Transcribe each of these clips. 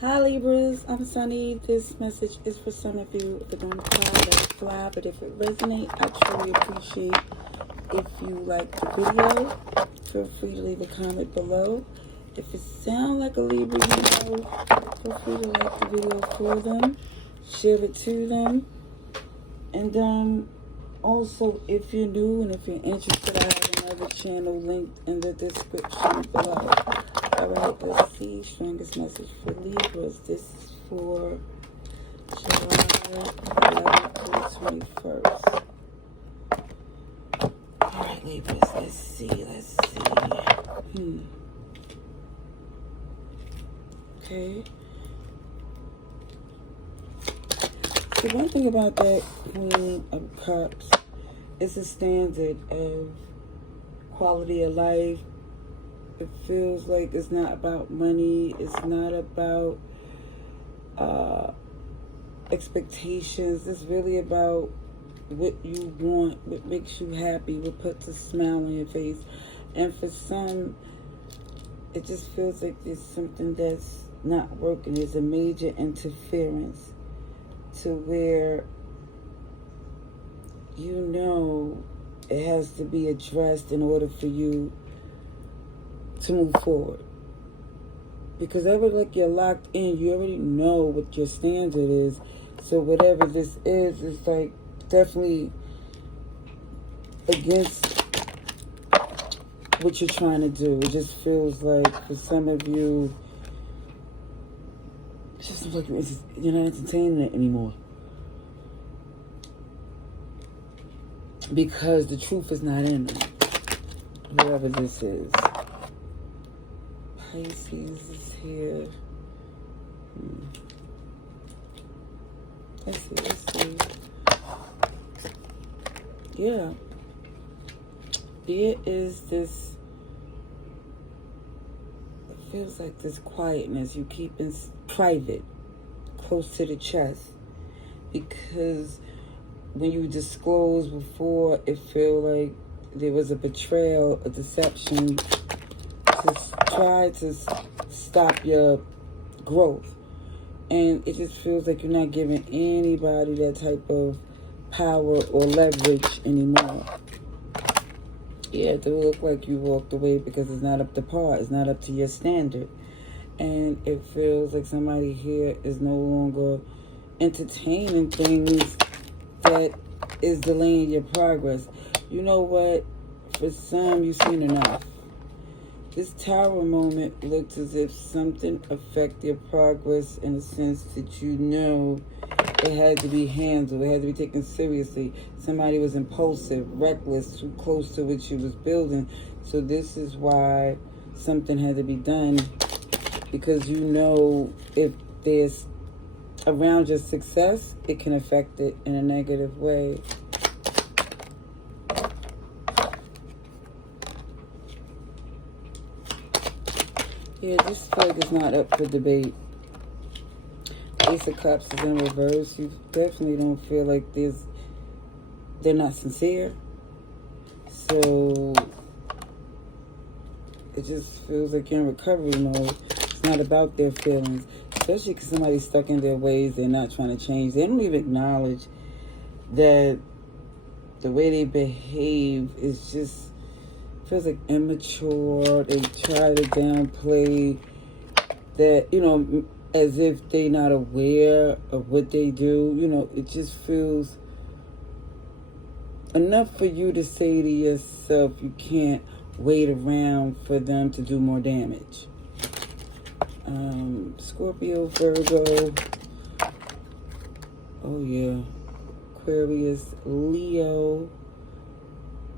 Hi Libras, I'm Sunny. This message is for some of you. If it don't apply, let it fly. But if it resonates, I truly appreciate if you like the video. Feel free to leave a comment below. If it sounds like a Libra you know, feel free to like the video for them. Share it to them. And also, if you're new and if you're interested, I have another channel linked in the description below. Alright, let's see. Strongest message for Libras. This is for July 11th to the 21st. Alright, Libras, let's see. Okay. So one thing about that Queen of Cups, it's a standard of quality of life. It feels like it's not about money. It's not about expectations. It's really about what you want, what makes you happy, what puts a smile on your face. And for some, it just feels like there's something that's not working. There's a major interference to where you know it has to be addressed in order for you to move forward. Because ever like you're locked in, you already know what your standard is. So whatever this is like definitely against what you're trying to do. It just feels like for some of you, it just feels like you're not entertaining it anymore. Because the truth is not in it. Whoever this is. Pisces is here. Let's see. Yeah. There is this, it feels like this quietness you keep in private, close to the chest. Because when you disclose before, it feels like there was a betrayal, a deception, to try to stop your growth. And it just feels like you're not giving anybody that type of power or leverage anymore. Yeah, it will look like you walked away because it's not up to par. It's not up to your standard. And it feels like somebody here is no longer entertaining things that is delaying your progress. You know what? For some, you've seen enough. This tower moment looks as if something affected your progress in a sense that you know it had to be handled. It had to be taken seriously. Somebody was impulsive, reckless, too close to what you was building. So this is why something had to be done. Because you know if there's around your success, it can affect it in a negative way. Yeah, this flag is not up for debate. Ace of Cups is in reverse. You definitely don't feel like they're not sincere. So it just feels like you're in recovery mode. It's not about their feelings. Especially because somebody's stuck in their ways. They're not trying to change. They don't even acknowledge that the way they behave is just feels like immature. They try to downplay that, you know, as if they're not aware of what they do. You know, it just feels enough for you to say to yourself, you can't wait around for them to do more damage. Scorpio, Virgo. Oh yeah. Aquarius, Leo,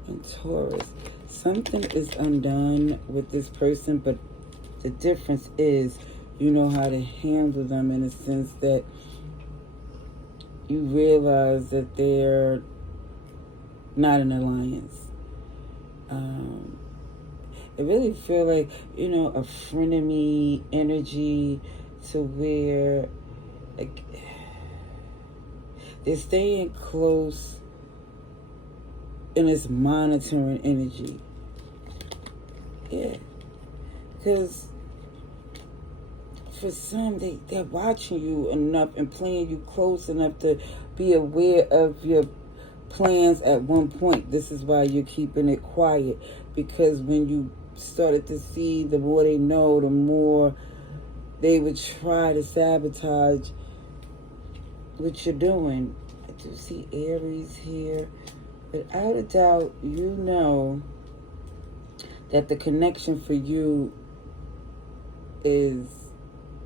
and Taurus. Something is undone with this person, but the difference is you know how to handle them in a sense that you realize that they're not an alliance. I really feel like, you know, a frenemy energy to where like, they're staying close and it's monitoring energy. Yeah. Because for some, they're watching you enough and playing you close enough to be aware of your plans at one point. This is why you're keeping it quiet, because when you started to see, the more they know, the more they would try to sabotage what you're doing. I do see Aries here. Without a doubt, you know that the connection for you is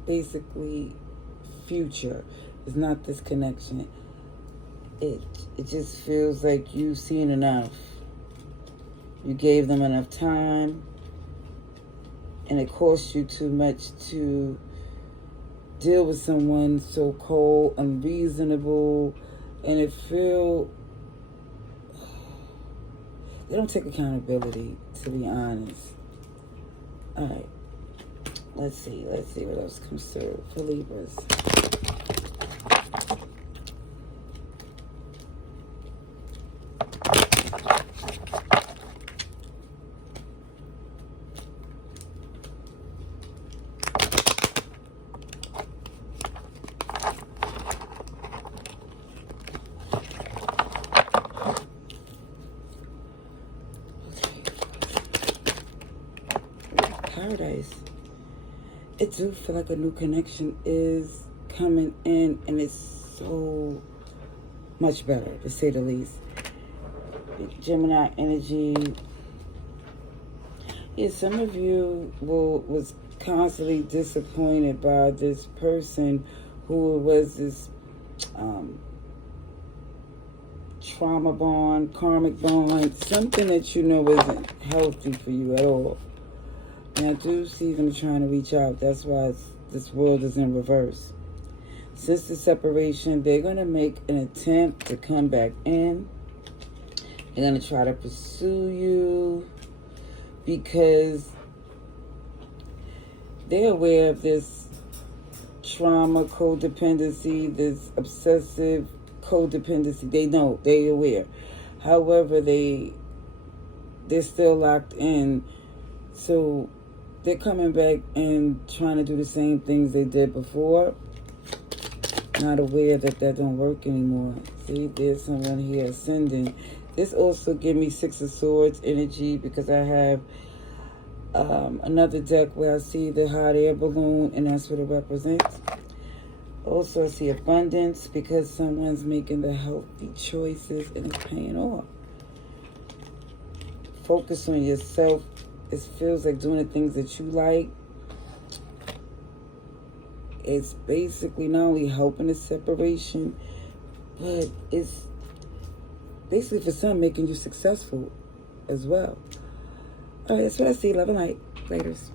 basically future. It's not this connection. It just feels like you've seen enough. You gave them enough time, and it cost you too much to deal with someone so cold, unreasonable, and it feel they don't take accountability, to be honest. All right, let's see what else comes through for Libras. Paradise. It do feel like a new connection is coming in, and it's so much better, to say the least. Gemini energy. Yeah, some of you was constantly disappointed by this person who was this trauma bond, karmic bond, something that you know isn't healthy for you at all. And I do see them trying to reach out. That's why this world is in reverse. Since the separation, they're going to make an attempt to come back in. They're going to try to pursue you because they're aware of this trauma, codependency, this obsessive codependency. They know, they're aware. However, they're still locked in. So they're coming back and trying to do the same things they did before. Not aware that don't work anymore. See, there's someone here ascending. This also give me Six of Swords energy, because I have another deck where I see the hot air balloon, and that's what it represents. Also, I see abundance, because someone's making the healthy choices and it's paying off. Focus on yourself. It feels like doing the things that you like. It's basically not only helping the separation, but it's basically for some making you successful as well. All right, that's what I see. Love and light. Laters.